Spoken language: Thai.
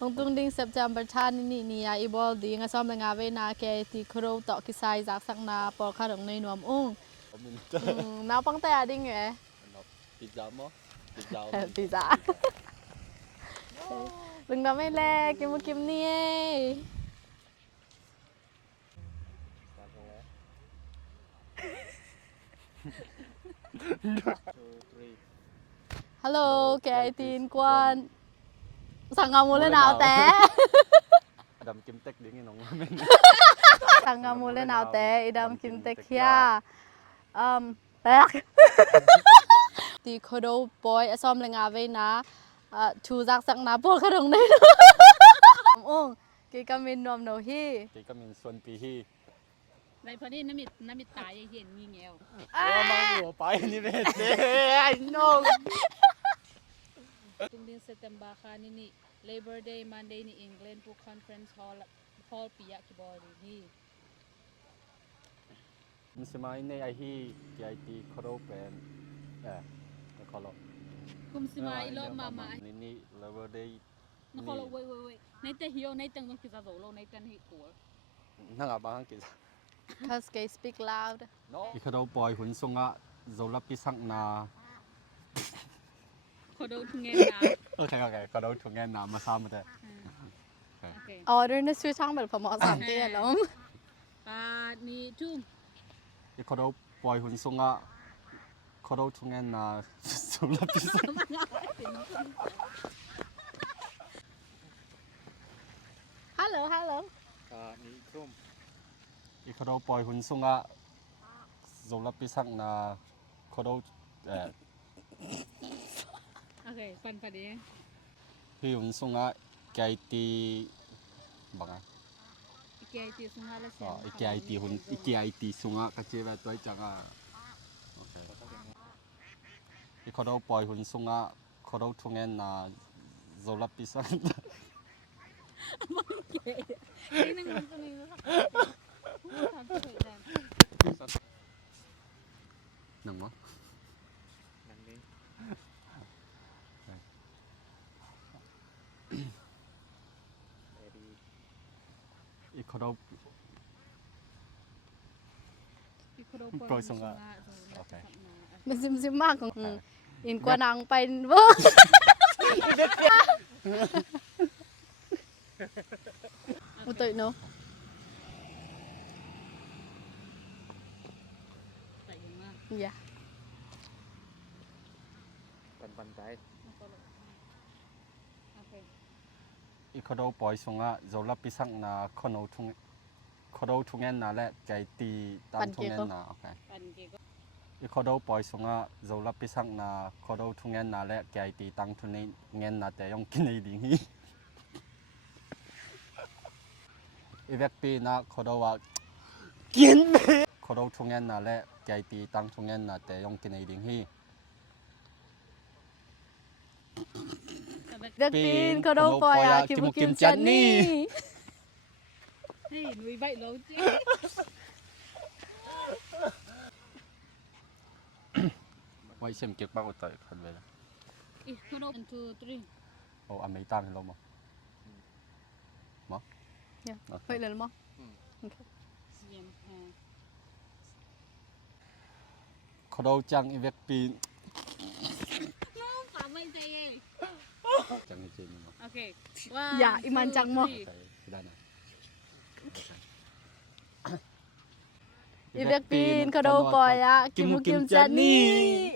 Tung ding September than ni ni ya ibol ding asom la nga ve na ke ti khro to ki sai jak sak na por kha dong nei nuam ung na pang ta ding e Pizza mo? Pizza. Pizza Đừng nắm ấy lè, kim ni ê Hello, cái tin quan Sang ngắm lên nào té Đầm kim tech đến cái nóng Sang ngắm lên nào té, đầm kim tech kia Tech Thì khổ đô boy, xóm lên ngà về ná Chú giác sắc ná bố khá đồng đấy Ung, cái cà mình nòm nấu hi Cái cà mình xuân pi hi ในพอดีน้ำมิดตายเย็นงีแงว มาหัวไปนี่เว้ยไอ้น้อง ตรงเดือนสิงหาคมนี่ Labor Day Monday นี่ England ผู้ Conference Hall ปิยะคิบอรีนี่ มันสมัยในไอ้ฮีที่ไอ้ที่เขาเป็นเขาล กุมสิมาอีลอมามา นี่ Labor Day นครเว้ยในแต่เฮียวในแต่งต้องกิจโซโลในแต่ให้กัว นั่งอ่ะบ้างกิน Cause they speak loud ที่เขาปล่อยหุ่นทรงอ่ะเรารับพิสักนา เขาดูทุงเงินนะ โอเคเขาถูกงานนามาซ้ำมาแต่ Order nó suy sang bởi phẩm mọ giảm tiền lắm ปานี่จุ่ม ที่เขาปล่อยหุ่นทรงอ่ะเขาถูกงานนาเรารับพิสัก Hello, hello นี่จุ่มที่เขาปล่อยหุ่นทรงอ่ะเรารับพิสักนาเขาโอเคปันปะเดีย พี่หุ่นทรงอ่ะไก่ตีบังอ่ะ อีกไอตีสุงหาละเสีย อีกไก่ตีหุ่นอีกไก่ตีทรงอ่ะก็เจ็บตัวจังอ่ะโอเคที่เขาปล่อยหุ่นทรงอ่ะเขาถูกงานนาเรารับพิสัก นี่นั่งมันตรงนี้แล้วทำสวยจัง นั่งมั้งอีกเขาปล่อยทรงอ่ะโอเค Mình sim mắc In qua nàng bay vơ Một tội nó ใส่ยังมาก Yeah ปันใจ โอเค อีกเขาปล่อยทรงอ่ะเรารับพิสักนาเขาทุ่งเงินนาและไก่ตีตามทุ่งเงินนาโอเค ปันเกก็ อีกเขาปล่อยทรงอ่ะเรารับพิสักนาเขาทุ่งเงินนาและไก่ตีตั้งทุ่งเงินนาแต่ยังกินในดิ่งฮีอีเวกปีนะเขาว่ากินเขาทุ่งเงินนาและไก่ตีตั้งทุ่งเงินนาแต่ยังกินในดิ่งฮี Đất pin có đâu bòi à kim chân đi นี่หนุ่ยใบโลจิ ไว้เชื่อมเก็บบ้างอุตส่าห์คันเวลา อีกคน 1 2 3 โอ้อเมริกันเรามั้งมั้ง Yeah Vậy là đúng không? เสียมค่ะ เขาจังอีเวกปี น้องฝาไม่ใจเอง จังจริงมั้ง โอเคว่า Dạ, iman chang mo ใช่ได้นะ Iwek pin có đâu bòi à kim chân đi